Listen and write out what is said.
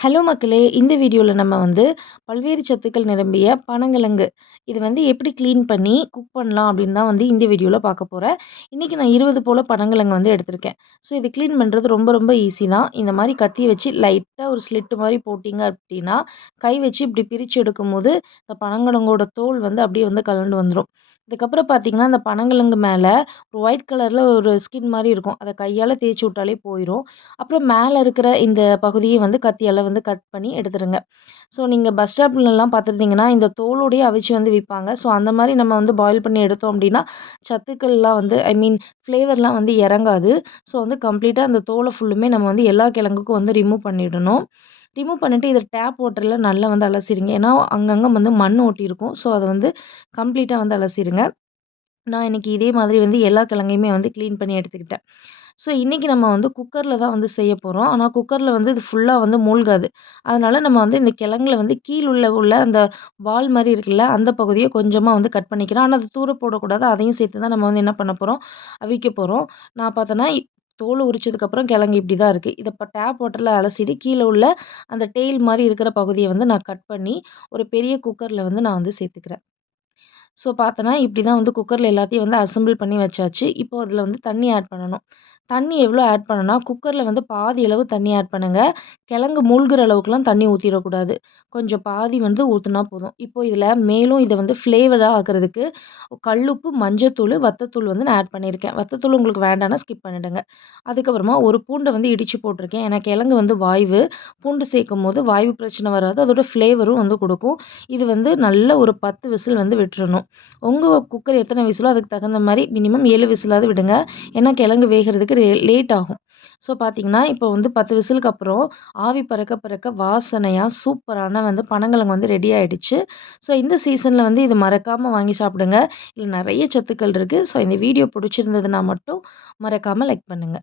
Hello மக்களே! இந்த வீடியோல நம்ம வந்து பல்வேறு சத்துக்கள் நிரம்பிய பனங்கிழங்கு, இது வந்து எப்படி கிளீன் பண்ணி குக் பண்ணலாம் அப்படின்னு தான் வந்து இந்த வீடியோல பார்க்க போறேன். இன்னைக்கு நான் 20 போல பனங்கிழங்கு வந்து எடுத்திருக்கேன். ஸோ இது கிளீன் பண்ணுறது ரொம்ப ரொம்ப ஈஸி தான். இந்த மாரி கத்திய வச்சு லைட்டா ஒரு ஸ்லிட் மாரி போட்டீங்க அப்படின்னா, கை வச்சு இப்படி பிரிச்சு எடுக்கும்போது, இந்த பனங்கிழங்கோட தோல் வந்து அப்படியே வந்து கழண்டு வந்துரும். இதுக்கப்புறம் பார்த்தீங்கன்னா, அந்த பனங்கிழங்கு மேல ஒரு ஒயிட் கலர்ல ஒரு ஸ்கின் மாரி இருக்கும். அத கையால தேய்ச்சு விட்டாலே போயிரும். அப்புறம் மேல இருக்கிற இந்த பகுதிய வந்து கத்தியால வந்து கட் பண்ணி எடுத்துருங்க. ஸோ நீங்க பஸ் ஸ்டாப்லலாம் பார்த்துருந்தீங்கன்னா, இந்த தோலோடயே அவிச்சு வந்து விப்பாங்க. ஸோ அந்த மாரி நம்ம வந்து பாயில் பண்ணி எடுத்தோம் அப்டின்னா, சத்துக்கள்லாம் வந்து ஐ மீன் ஃப்ளேவர்லாம் வந்து இறங்காது. ஸோ வந்து கம்ப்ளீட்டா அந்த தோல ஃபுல்லுமே நம்ம வந்து எல்லா கிழங்குக்கும் வந்து ரிமூவ் பண்ணிடணும். ரிமூவ் பண்ணிட்டு இத டேப் வாட்டர்ல நல்லா வந்து அலசிருங்க. ஏன்னா, அங்கங்க வந்து மண் ஒட்டியிருக்கும். ஸோ அத வந்து கம்ப்ளீட்டா வந்து அலசிருங்க. நான் இன்னைக்கு இதே மாதிரி வந்து எல்லா கிழங்கையுமே வந்து கிளீன் பண்ணி எடுத்துக்கிட்டேன். ஸோ இன்னைக்கு நம்ம வந்து குக்கர்ல தான் வந்து செய்ய போறோம். ஆனா குக்கர்ல வந்து இது ஃபுல்லா வந்து மூழ்காது. அதனால நம்ம வந்து இந்த கிழங்குல வந்து கீழ் உள்ள அந்த வால் மாரி இருக்குல்ல, அந்த பகுதிய கொஞ்சமா வந்து கட் பண்ணிக்கிறோம். ஆனா அத தூர போடக்கூடாது. அதையும் சேர்த்து தான் நம்ம வந்து என்ன பண்ண போறோம், அவிக்க போறோம். நான் பார்த்தேன்னா, தோல் உரிச்சதுக்கப்புறம் கிழங்கு இப்படி தான் இருக்கு. இத இப்ப டேப் வாட்டர்ல அலசிட்டு கீழ உள்ள அந்த டெயில் மாரி இருக்கிற பகுதிய வந்து நான் கட் பண்ணி, ஒரு பெரிய குக்கர்ல வந்து நான் வந்து சேர்த்துக்கிறேன். ஸோ பார்த்தோன்னா, இப்படி தான் வந்து குக்கர்ல எல்லாத்தையும் வந்து அசெம்பிள் பண்ணி வச்சாச்சு. இப்போ அதில வந்து தண்ணி ஆட் பண்ணணும். தண்ணி எவ்வளோ ஆட் பண்ணணும்னா, குக்கர்ல வந்து பாதி அளவு தண்ணி ஆட் பண்ணுங்க. கிழங்கு மூழ்குற அளவுக்குலாம் தண்ணி ஊத்திறக்கூடாது. கொஞ்சம் பாதி வந்து ஊத்துனா போதும். இப்போ இதில மேலும் இத வந்து ஃப்ளேவரா ஆக்குறதுக்கு கல்லுப்பு, மஞ்சத்தூளு, வத்தத்தூள் வந்து நான் ஆட் பண்ணியிருக்கேன். வத்தத்தூள் உங்களுக்கு வேண்டான்னா ஸ்கிப் பண்ணிடுங்க. அதுக்கப்புறமா ஒரு பூண்ட வந்து இடிச்சு போட்டிருக்கேன். ஏன்னா கிழங்கு வந்து வாய்வு. பூண்டு சேர்க்கும்போது வாய்வு பிரச்சனை வராது. அதோட ஃப்ளேவரும் வந்து குடுக்கும். இது வந்து நல்ல ஒரு 10 விசில் வந்து விட்டுறணும். உங்க குக்கர் எத்தன விசிலோ அதுக்கு தகுந்த மாரி மினிமம் 7 விசிலாவது விடுங்க. ஏன்னா கிழங்கு வேகறதுக்கு லேட் ஆகும். ஸோ பார்த்தீங்கன்னா, இப்போ வந்து 10 விசிலுக்கு அப்புறம் ஆவி பறக்க பறக்க வாசனையா சூப்பரான வந்து பனங்கிழங்கு வந்து ரெடி ஆயிடுச்சு. ஸோ இந்த சீசன்ல வந்து இது மறக்காம வாங்கி சாப்பிடுங்க. இதுல நெறைய சத்துக்கள் இருக்கு. ஸோ இந்த வீடியோ பிடிச்சிருந்ததுனா மட்டும் மறக்காம லைக் பண்ணுங்க.